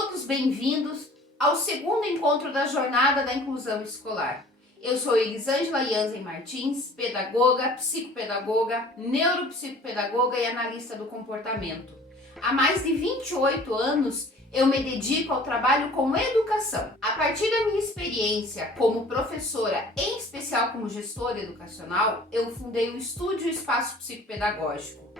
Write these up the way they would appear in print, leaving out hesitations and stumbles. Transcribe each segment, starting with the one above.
todos bem-vindos ao segundo encontro da Jornada da Inclusão Escolar. Eu sou Elisângela Jansen Martins, pedagoga, psicopedagoga, neuropsicopedagoga e analista do comportamento. Há mais de 28 anos eu me dedico ao trabalho com educação. A partir da minha experiência como professora, em especial como gestora educacional, eu fundei o Estúdio Espaço Psicopedagógico,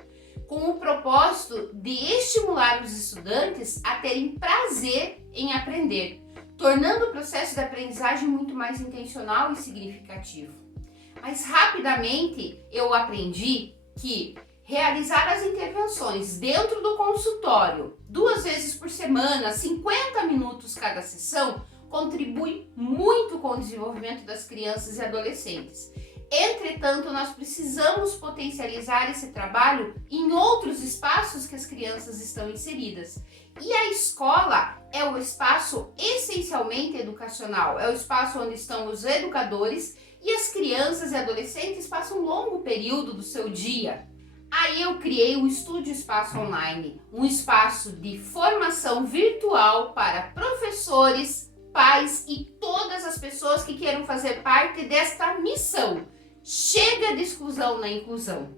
com o propósito de estimular os estudantes a terem prazer em aprender, tornando o processo de aprendizagem muito mais intencional e significativo. Mas rapidamente eu aprendi que realizar as intervenções dentro do consultório 2 vezes por semana, 50 minutos cada sessão, contribui muito com o desenvolvimento das crianças e adolescentes. Entretanto, nós precisamos potencializar esse trabalho em outros espaços que as crianças estão inseridas. E a escola é o espaço essencialmente educacional, é o espaço onde estão os educadores e as crianças e adolescentes passam um longo período do seu dia. Aí eu criei o Estúdio Espaço Online, um espaço de formação virtual para professores, pais e todas as pessoas que queiram fazer parte desta missão. Chega de exclusão na inclusão.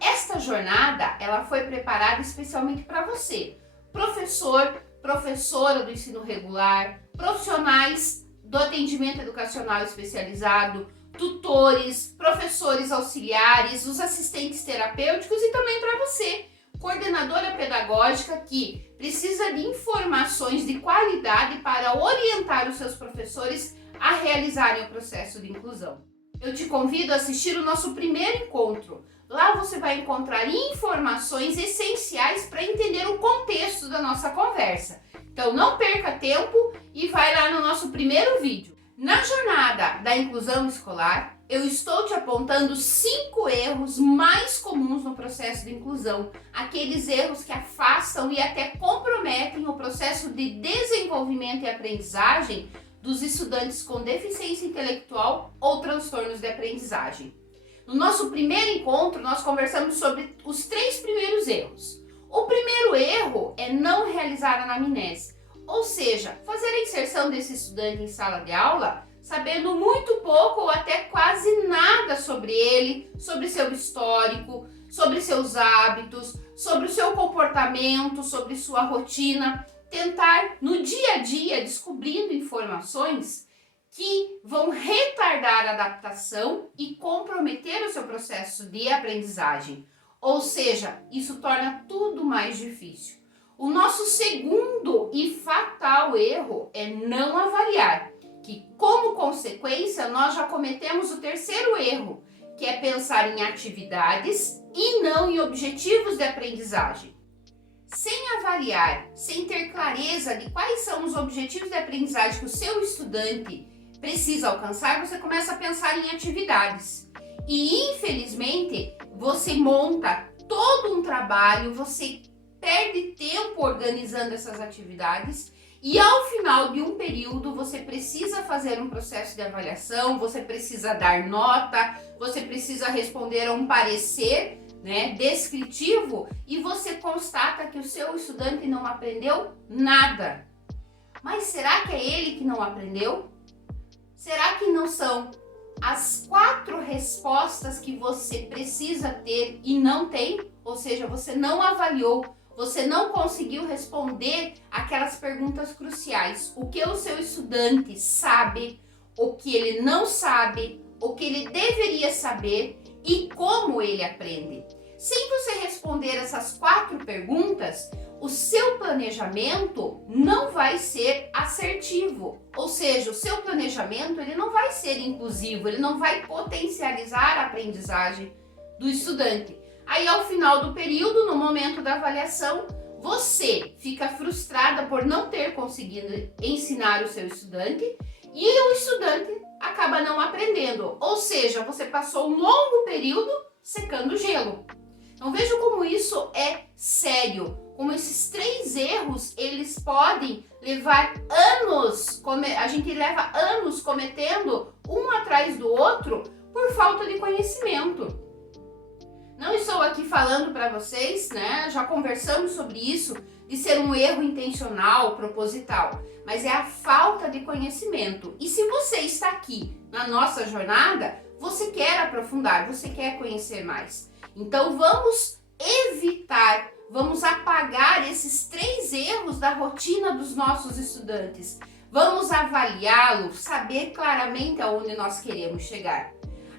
Esta jornada, ela foi preparada especialmente para você, professor, professora do ensino regular, profissionais do atendimento educacional especializado, tutores, professores auxiliares, os assistentes terapêuticos e também para você, coordenadora pedagógica que precisa de informações de qualidade para orientar os seus professores a realizarem o processo de inclusão. Eu te convido a assistir o nosso primeiro encontro. Lá você vai encontrar informações essenciais para entender o contexto da nossa conversa. Então não perca tempo e vai lá no nosso primeiro vídeo. Na jornada da inclusão escolar, eu estou te apontando 5 erros mais comuns no processo de inclusão, aqueles erros que afastam e até comprometem o processo de desenvolvimento e aprendizagem dos estudantes com deficiência intelectual ou transtornos de aprendizagem. No nosso primeiro encontro, nós conversamos sobre os 3 primeiros erros. O primeiro erro é não realizar a anamnese, ou seja, fazer a inserção desse estudante em sala de aula sabendo muito pouco ou até quase nada sobre ele, sobre seu histórico, sobre seus hábitos, sobre o seu comportamento, sobre sua rotina. Tentar no dia a dia descobrindo informações que vão retardar a adaptação e comprometer o seu processo de aprendizagem. Ou seja, isso torna tudo mais difícil. O nosso segundo e fatal erro é não avaliar, que como consequência nós já cometemos o terceiro erro, que é pensar em atividades e não em objetivos de aprendizagem. Sem avaliar, sem ter clareza de quais são os objetivos de aprendizagem que o seu estudante precisa alcançar, você começa a pensar em atividades. E infelizmente, você monta todo um trabalho, você perde tempo organizando essas atividades e ao final de um período você precisa fazer um processo de avaliação, você precisa dar nota, você precisa responder a um parecer, descritivo, e você constata que o seu estudante não aprendeu nada. Mas será que é ele que não aprendeu? Será que não são as 4 respostas que você precisa ter e não tem? Ou seja, você não avaliou, você não conseguiu responder aquelas perguntas cruciais. O que o seu estudante sabe, o que ele não sabe, o que ele deveria saber e como ele aprende. Sem você responder essas 4 perguntas, o seu planejamento não vai ser assertivo. Ou seja, o seu planejamento ele não vai ser inclusivo, ele não vai potencializar a aprendizagem do estudante. Aí ao final do período, no momento da avaliação, você fica frustrada por não ter conseguido ensinar o seu estudante e o estudante acaba não aprendendo. Ou seja, você passou um longo período secando gelo. Então veja como isso é sério, como esses 3 erros, eles podem levar anos, a gente leva anos cometendo um atrás do outro por falta de conhecimento. Não estou aqui falando para vocês, já conversamos sobre isso, de ser um erro intencional, proposital, mas é a falta de conhecimento. E se você está aqui na nossa jornada, você quer aprofundar, você quer conhecer mais. Então vamos evitar, vamos apagar esses 3 erros da rotina dos nossos estudantes. Vamos avaliá-lo, saber claramente aonde nós queremos chegar.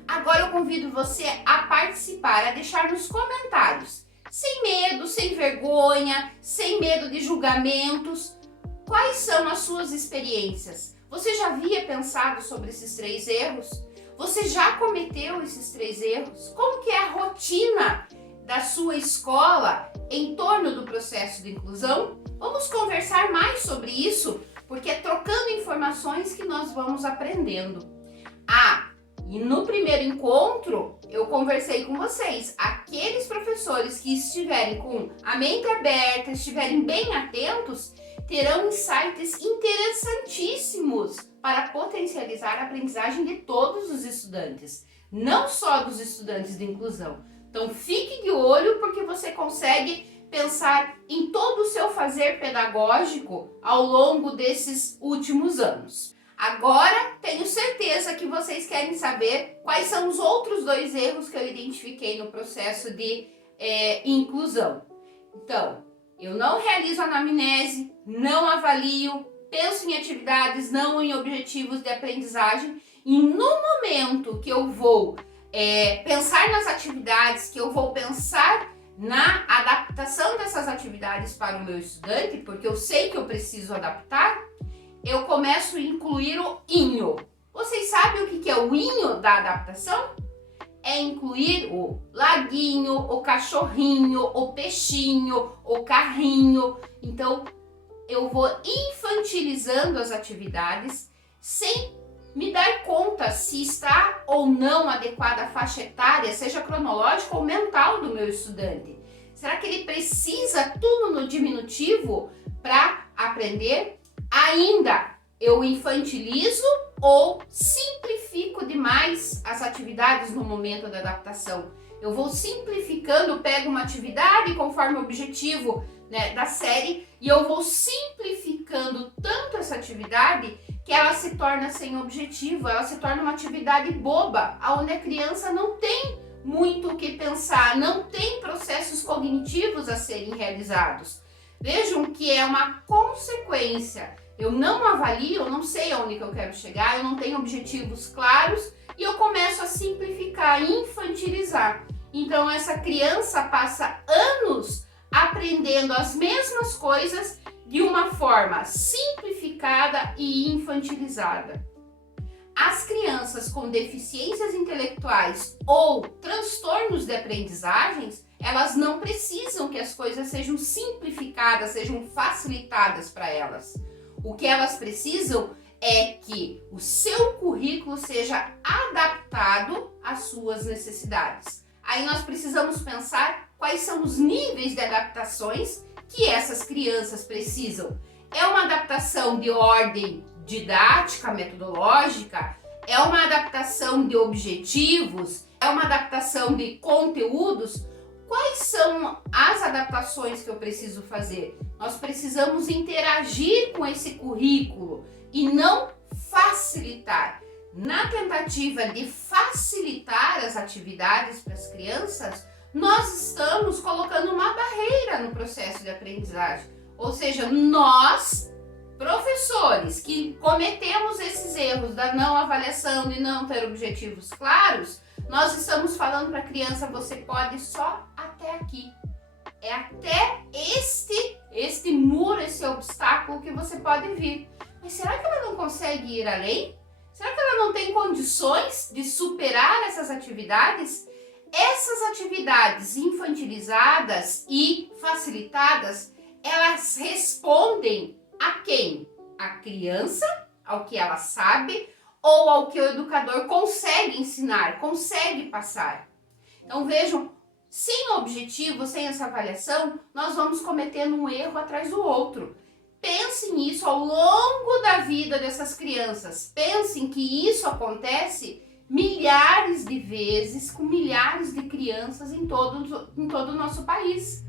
Agora eu convido você a participar, a deixar nos comentários, sem medo, sem vergonha, sem medo de julgamentos, quais são as suas experiências? Você já havia pensado sobre esses 3 erros? Você já cometeu esses 3 erros? Como que é a rotina da sua escola em torno do processo de inclusão? Vamos conversar mais sobre isso, porque é trocando informações que nós vamos aprendendo. E no primeiro encontro, eu conversei com vocês. Aqueles professores que estiverem com a mente aberta, estiverem bem atentos, terão insights interessantíssimos para potencializar a aprendizagem de todos os estudantes, não só dos estudantes de inclusão. Então fique de olho, porque você consegue pensar em todo o seu fazer pedagógico ao longo desses últimos anos. Agora, tenho certeza que vocês querem saber quais são os outros 2 erros que eu identifiquei no processo de inclusão. Então, eu não realizo anamnese, não avalio, penso em atividades, não em objetivos de aprendizagem. E no momento que eu vou pensar nas atividades, que eu vou pensar na adaptação dessas atividades para o meu estudante, porque eu sei que eu preciso adaptar, eu começo a incluir o inho. Vocês sabem o que é o inho da adaptação? É incluir o laguinho, o cachorrinho, o peixinho, o carrinho. Então, eu vou infantilizando as atividades sem me dar conta se está ou não adequada a faixa etária, seja cronológica ou mental do meu estudante. Será que ele precisa tudo no diminutivo para aprender? Ainda eu infantilizo ou simplifico demais as atividades no momento da adaptação? Eu vou simplificando, pego uma atividade conforme o objetivo, da série, e eu vou simplificando tanto essa atividade que ela se torna sem objetivo, ela se torna uma atividade boba, onde a criança não tem muito o que pensar, não tem processos cognitivos a serem realizados. Vejam que é uma consequência. Eu não avalio, eu não sei aonde que eu quero chegar, eu não tenho objetivos claros e eu começo a simplificar, infantilizar. Então essa criança passa anos aprendendo as mesmas coisas de uma forma simplificada e infantilizada. As crianças com deficiências intelectuais ou transtornos de aprendizagens, elas não precisam que as coisas sejam simplificadas, sejam facilitadas para elas. O que elas precisam é que o seu currículo seja adaptado às suas necessidades. Aí nós precisamos pensar quais são os níveis de adaptações que essas crianças precisam. É uma adaptação de ordem didática, metodológica? É uma adaptação de objetivos? É uma adaptação de conteúdos? Quais são as adaptações que eu preciso fazer? Nós precisamos interagir com esse currículo e não facilitar. Na tentativa de facilitar as atividades para as crianças, nós estamos colocando uma barreira no processo de aprendizagem. Ou seja, nós, professores, que cometemos esses erros da não avaliação, de não ter objetivos claros, nós estamos falando para a criança, você pode só até aqui. É até este muro, esse obstáculo que você pode vir. Mas será que ela não consegue ir além? Será que ela não tem condições de superar essas atividades? Essas atividades infantilizadas e facilitadas, elas respondem a quem? A criança, ao que ela sabe, ou ao que o educador consegue ensinar, consegue passar. Então vejam, sem objetivo, sem essa avaliação, nós vamos cometendo um erro atrás do outro. Pensem nisso ao longo da vida dessas crianças. Pensem que isso acontece milhares de vezes com milhares de crianças em todo o nosso país.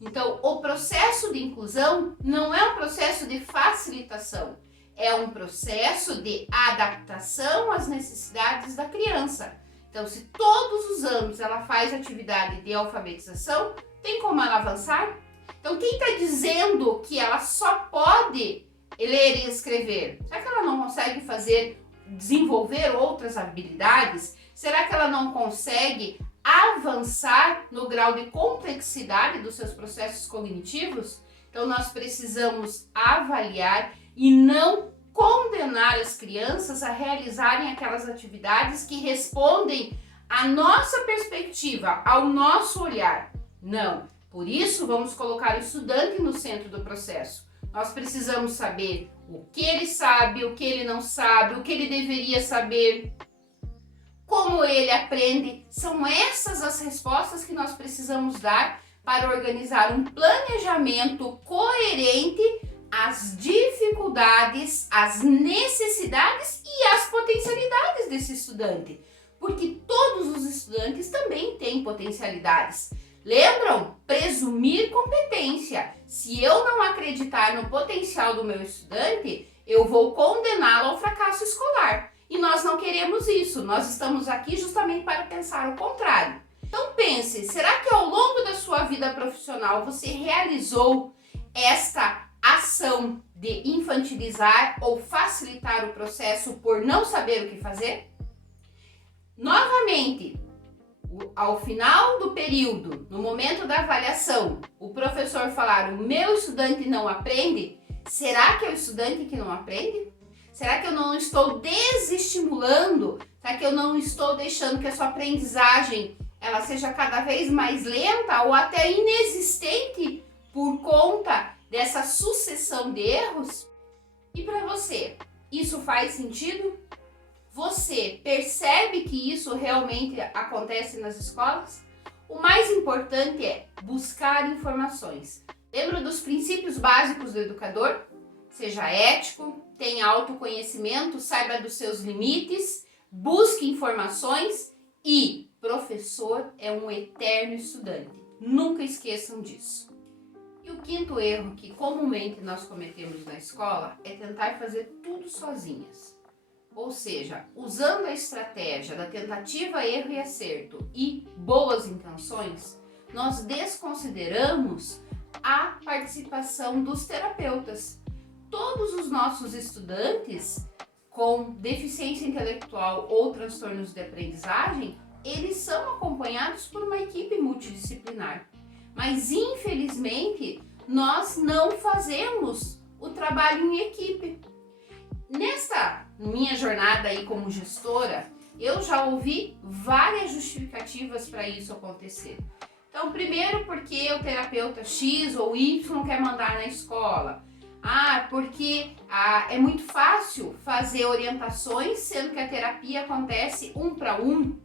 Então, o processo de inclusão não é um processo de facilitação, é um processo de adaptação às necessidades da criança. Então, se todos os anos ela faz atividade de alfabetização, tem como ela avançar? Então, quem está dizendo que ela só pode ler e escrever? Será que ela não consegue desenvolver outras habilidades? Será que ela não consegue avançar no grau de complexidade dos seus processos cognitivos? Então, nós precisamos avaliar e não condenar as crianças a realizarem aquelas atividades que respondem à nossa perspectiva, ao nosso olhar. Não. Por isso, vamos colocar o estudante no centro do processo. Nós precisamos saber o que ele sabe, o que ele não sabe, o que ele deveria saber, como ele aprende. São essas as respostas que nós precisamos dar para organizar um planejamento coerente às dificuldades, às necessidades e às potencialidades desse estudante. Porque todos os estudantes também têm potencialidades. Lembram? Presumir competência. Se eu não acreditar no potencial do meu estudante, eu vou condená-lo ao fracasso escolar. E nós não queremos isso. Nós estamos aqui justamente para pensar o contrário. Então pense, será que ao longo da sua vida profissional você realizou esta ação de infantilizar ou facilitar o processo por não saber o que fazer? Novamente, ao final do período, no momento da avaliação, o professor falar: o meu estudante não aprende, será que é o estudante que não aprende? Será que eu não estou desestimulando? Será que eu não estou deixando que a sua aprendizagem ela seja cada vez mais lenta ou até inexistente por conta dessa sucessão de erros? E para você, isso faz sentido? Você percebe que isso realmente acontece nas escolas? O mais importante é buscar informações. Lembra dos princípios básicos do educador? Seja ético, tenha autoconhecimento, saiba dos seus limites, busque informações e professor é um eterno estudante. Nunca esqueçam disso. E o quinto erro que comumente nós cometemos na escola é tentar fazer tudo sozinhas. Ou seja, usando a estratégia da tentativa, erro e acerto e boas intenções, nós desconsideramos a participação dos terapeutas. Todos os nossos estudantes com deficiência intelectual ou transtornos de aprendizagem, eles são acompanhados por uma equipe multidisciplinar. Mas, infelizmente, nós não fazemos o trabalho em equipe. Nesta minha jornada aí como gestora, eu já ouvi várias justificativas para isso acontecer. Então, primeiro porque o terapeuta X ou Y quer mandar na escola. Porque é muito fácil fazer orientações, sendo que a terapia acontece 1 para 1.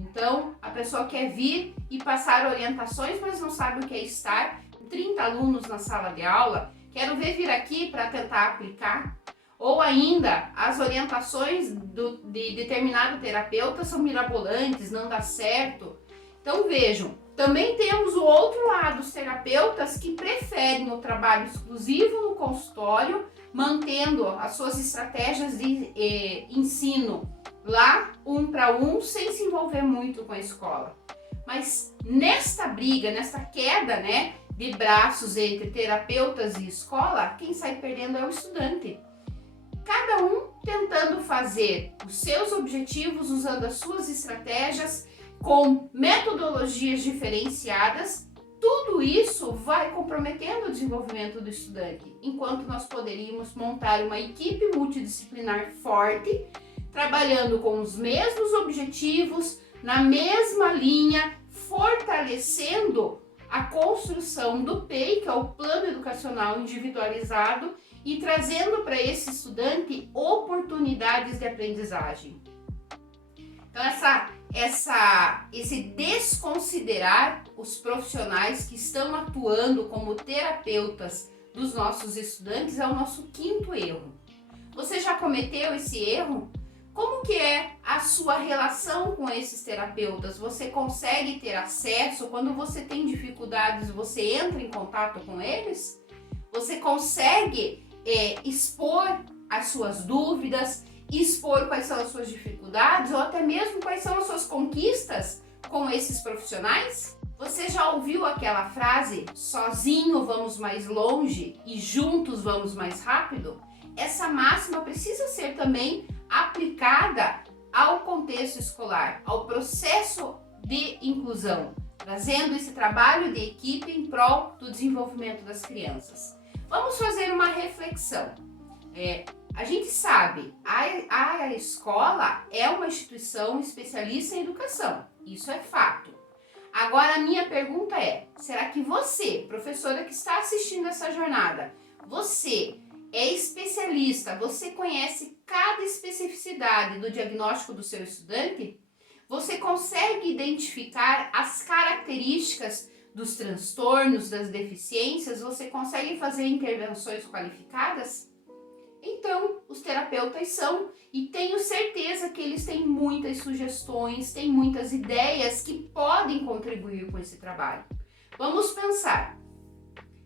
Então, a pessoa quer vir e passar orientações, mas não sabe o que é estar 30 alunos na sala de aula. Quero ver vir aqui para tentar aplicar. Ou ainda, as orientações de determinado terapeuta são mirabolantes, não dá certo. Então vejam, também temos o outro lado, os terapeutas que preferem o trabalho exclusivo no consultório, mantendo as suas estratégias de ensino lá 1 para 1, sem se envolver muito com a escola. Mas nesta briga, nesta queda, de braços entre terapeutas e escola, quem sai perdendo é o estudante. Cada um tentando fazer os seus objetivos, usando as suas estratégias, com metodologias diferenciadas. Tudo isso vai comprometendo o desenvolvimento do estudante, enquanto nós poderíamos montar uma equipe multidisciplinar forte, trabalhando com os mesmos objetivos, na mesma linha, fortalecendo a construção do PEI, que é o Plano Educacional Individualizado, e trazendo para esse estudante oportunidades de aprendizagem. Então, esse desconsiderar os profissionais que estão atuando como terapeutas dos nossos estudantes é o nosso quinto erro. Você já cometeu esse erro? Como que é a sua relação com esses terapeutas? Você consegue ter acesso? Quando você tem dificuldades, você entra em contato com eles? Você consegue expor as suas dúvidas, expor quais são as suas dificuldades ou até mesmo quais são as suas conquistas com esses profissionais? Você já ouviu aquela frase, sozinho vamos mais longe e juntos vamos mais rápido? Essa máxima precisa ser também aplicada ao contexto escolar, ao processo de inclusão, trazendo esse trabalho de equipe em prol do desenvolvimento das crianças. Vamos fazer uma reflexão. A gente sabe, a escola é uma instituição especialista em educação, isso é fato. Agora a minha pergunta é, será que você, professora que está assistindo essa jornada, você é especialista, você conhece cada especificidade do diagnóstico do seu estudante? Você consegue identificar as características dos transtornos, das deficiências? Você consegue fazer intervenções qualificadas? Então, os terapeutas são, e tenho certeza que eles têm muitas sugestões, têm muitas ideias que podem contribuir com esse trabalho. Vamos pensar.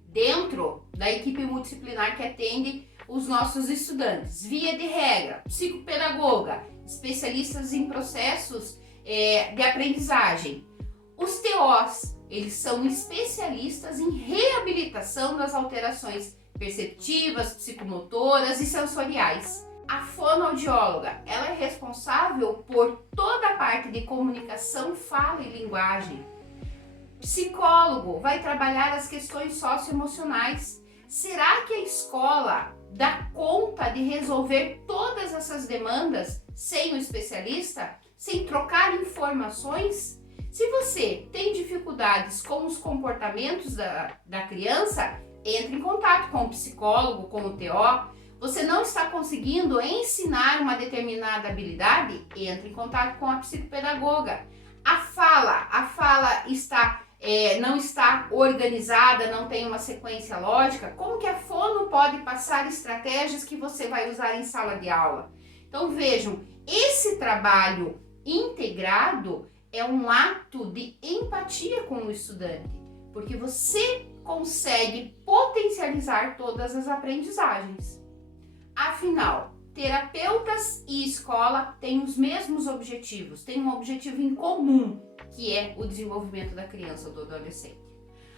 Dentro da equipe multidisciplinar que atende os nossos estudantes, via de regra, psicopedagoga, especialistas em processos de aprendizagem. Os TOs, eles são especialistas em reabilitação das alterações perceptivas, psicomotoras e sensoriais. A fonoaudióloga, ela é responsável por toda a parte de comunicação, fala e linguagem. Psicólogo vai trabalhar as questões socioemocionais. Será que a escola dá conta de resolver todas essas demandas sem o especialista? Sem trocar informações? Se você tem dificuldades com os comportamentos da criança, entre em contato com o psicólogo, com o TO. Você não está conseguindo ensinar uma determinada habilidade? Entre em contato com a psicopedagoga. A fala não está organizada, não tem uma sequência lógica. Como que a fono pode passar estratégias que você vai usar em sala de aula? Então vejam, esse trabalho integrado é um ato de empatia com o estudante, porque você consegue potencializar todas as aprendizagens. Afinal, terapeutas e escola têm os mesmos objetivos, têm um objetivo em comum, que é o desenvolvimento da criança ou do adolescente.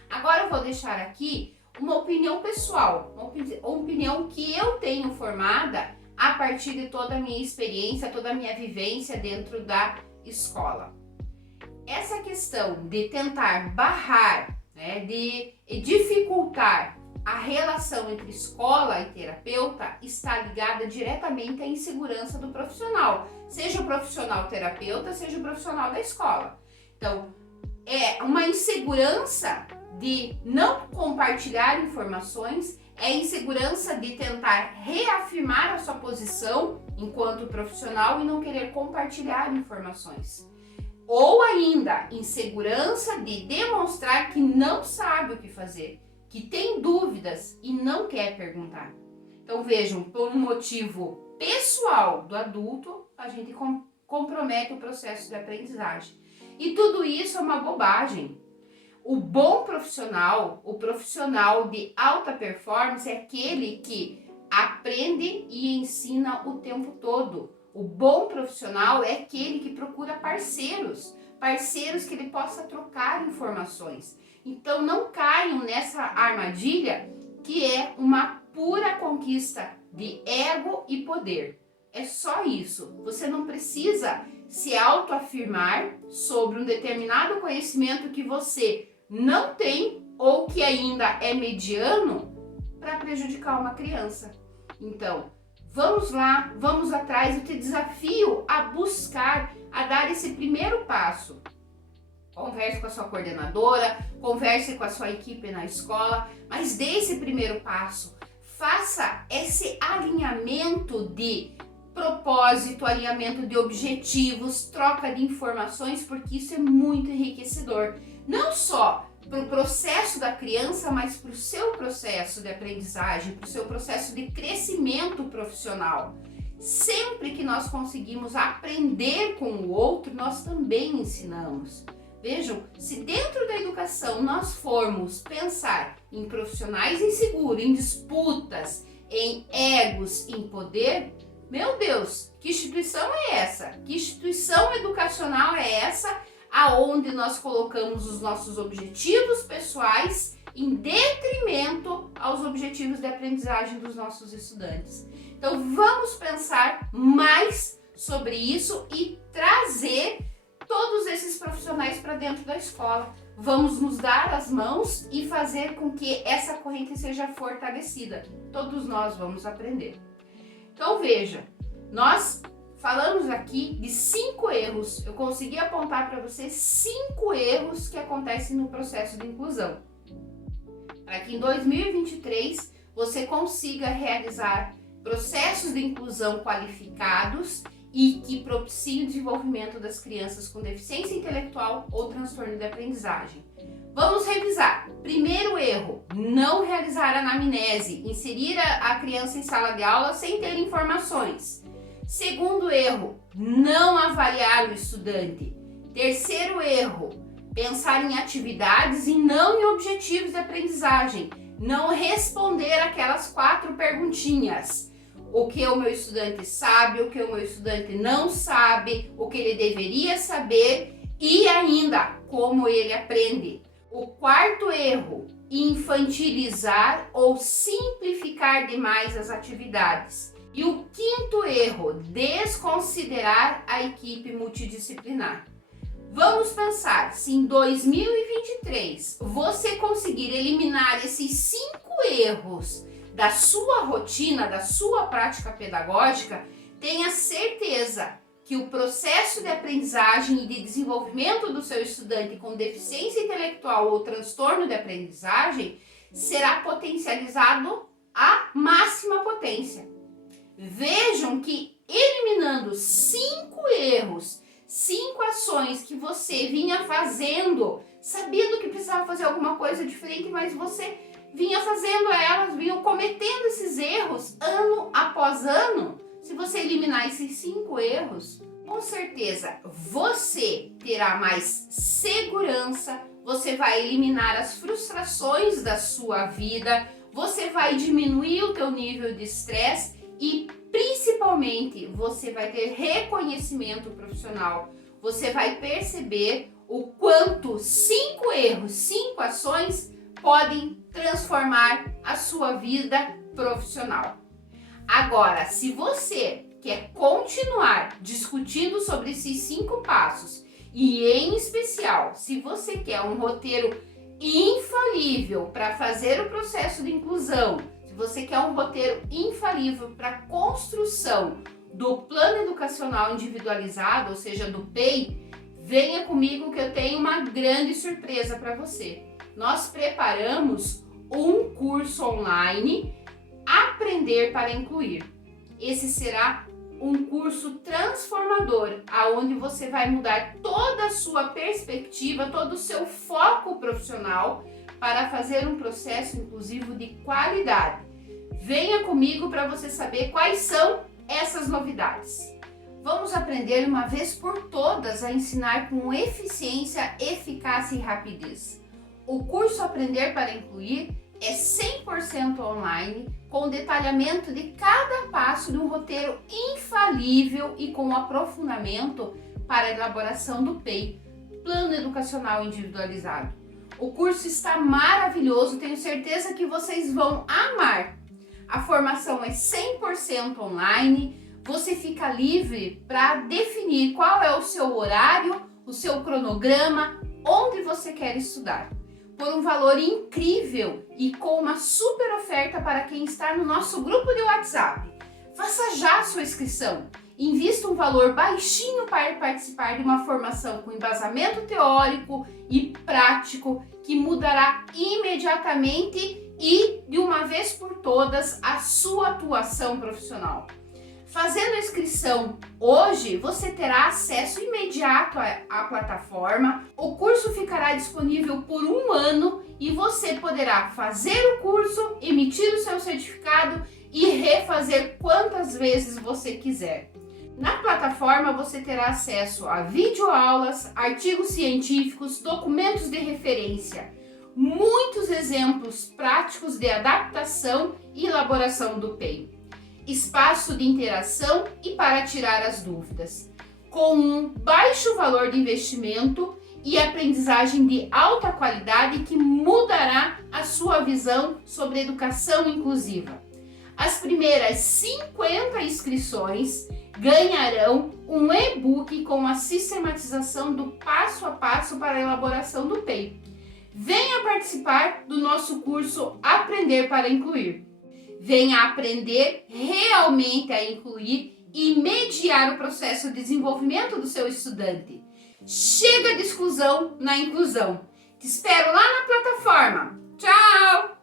Agora eu vou deixar aqui uma opinião pessoal, uma opinião que eu tenho formada a partir de toda a minha experiência, toda a minha vivência dentro da escola. Essa questão de tentar barrar, de dificultar a relação entre escola e terapeuta está ligada diretamente à insegurança do profissional, seja o profissional terapeuta, seja o profissional da escola. Então, é uma insegurança de não compartilhar informações, é insegurança de tentar reafirmar a sua posição enquanto profissional e não querer compartilhar informações. Ou ainda, insegurança de demonstrar que não sabe o que fazer, que tem dúvidas e não quer perguntar. Então vejam, por um motivo pessoal do adulto, a gente compromete o processo de aprendizagem. E tudo isso é uma bobagem. O bom profissional, o profissional de alta performance é aquele que aprende e ensina o tempo todo. O bom profissional é aquele que procura parceiros que ele possa trocar informações. Então não caiam nessa armadilha que é uma pura conquista de ego e poder. É só isso. Você não precisa se autoafirmar sobre um determinado conhecimento que você não tem ou que ainda é mediano para prejudicar uma criança. Então, vamos lá, vamos atrás. Eu te desafio a buscar, a dar esse primeiro passo. Converse com a sua coordenadora, converse com a sua equipe na escola, mas dê esse primeiro passo. Faça esse alinhamento de propósito, alinhamento de objetivos, troca de informações, porque isso é muito enriquecedor. Não só para o processo da criança, mas para o seu processo de aprendizagem, para o seu processo de crescimento profissional. Sempre que nós conseguimos aprender com o outro, nós também ensinamos. Vejam, se dentro da educação nós formos pensar em profissionais inseguros, em disputas, em egos, em poder, meu Deus, que instituição é essa? Que instituição educacional é essa aonde nós colocamos os nossos objetivos pessoais em detrimento aos objetivos de aprendizagem dos nossos estudantes? Então vamos pensar mais sobre isso e trazer todos esses profissionais para dentro da escola. Vamos nos dar as mãos e fazer com que essa corrente seja fortalecida. Todos nós vamos aprender. Então veja, nós falamos aqui de 5 erros. Eu consegui apontar para você 5 erros que acontecem no processo de inclusão. Para que em 2023 você consiga realizar processos de inclusão qualificados e que propiciem o desenvolvimento das crianças com deficiência intelectual ou transtorno de aprendizagem. Vamos revisar. Primeiro erro, não realizar anamnese, inserir a criança em sala de aula sem ter informações. Segundo erro, não avaliar o estudante. Terceiro erro, pensar em atividades e não em objetivos de aprendizagem. Não responder aquelas 4 perguntinhas. O que o meu estudante sabe, o que o meu estudante não sabe, o que ele deveria saber e ainda como ele aprende. O quarto erro, infantilizar ou simplificar demais as atividades. E o quinto erro, desconsiderar a equipe multidisciplinar. Vamos pensar, se em 2023 você conseguir eliminar esses 5 erros da sua rotina, da sua prática pedagógica, tenha certeza que o processo de aprendizagem e de desenvolvimento do seu estudante com deficiência intelectual ou transtorno de aprendizagem será potencializado à máxima potência. Vejam que eliminando 5 erros, 5 ações que você vinha fazendo, sabendo que precisava fazer alguma coisa diferente, mas você vinha fazendo elas, vinham cometendo esses erros ano após ano. Se você eliminar esses 5 erros, com certeza você terá mais segurança, você vai eliminar as frustrações da sua vida, você vai diminuir o teu nível de estresse e principalmente você vai ter reconhecimento profissional. Você vai perceber o quanto 5 erros, 5 ações podem transformar a sua vida profissional. Agora, se você quer continuar discutindo sobre esses 5 passos e, em especial, se você quer um roteiro infalível para fazer o processo de inclusão, se você quer um roteiro infalível para a construção do Plano Educacional Individualizado, ou seja, do PEI, venha comigo que eu tenho uma grande surpresa para você. Nós preparamos um curso online, Aprender para Incluir. Esse será um curso transformador, aonde você vai mudar toda a sua perspectiva, todo o seu foco profissional para fazer um processo inclusivo de qualidade. Venha comigo para você saber quais são essas novidades. Vamos aprender uma vez por todas a ensinar com eficiência, eficácia e rapidez. O curso Aprender para Incluir é 100% online, com detalhamento de cada passo de um roteiro infalível e com aprofundamento para a elaboração do PEI, Plano Educacional Individualizado. O curso está maravilhoso, tenho certeza que vocês vão amar. A formação é 100% online, você fica livre para definir qual é o seu horário, o seu cronograma, onde você quer estudar. Por um valor incrível e com uma super oferta para quem está no nosso grupo de WhatsApp. Faça já a sua inscrição. Invista um valor baixinho para participar de uma formação com embasamento teórico e prático que mudará imediatamente e, de uma vez por todas, a sua atuação profissional. Fazendo a inscrição hoje, você terá acesso imediato à plataforma. O curso ficará disponível por 1 ano e você poderá fazer o curso, emitir o seu certificado e refazer quantas vezes você quiser. Na plataforma você terá acesso a videoaulas, artigos científicos, documentos de referência, muitos exemplos práticos de adaptação e elaboração do PEI, espaço de interação e para tirar as dúvidas, com um baixo valor de investimento e aprendizagem de alta qualidade que mudará a sua visão sobre educação inclusiva. As primeiras 50 inscrições ganharão um e-book com a sistematização do passo a passo para a elaboração do PEI. Venha participar do nosso curso Aprender para Incluir. Venha aprender realmente a incluir e mediar o processo de desenvolvimento do seu estudante. Chega de exclusão na inclusão. Te espero lá na plataforma. Tchau!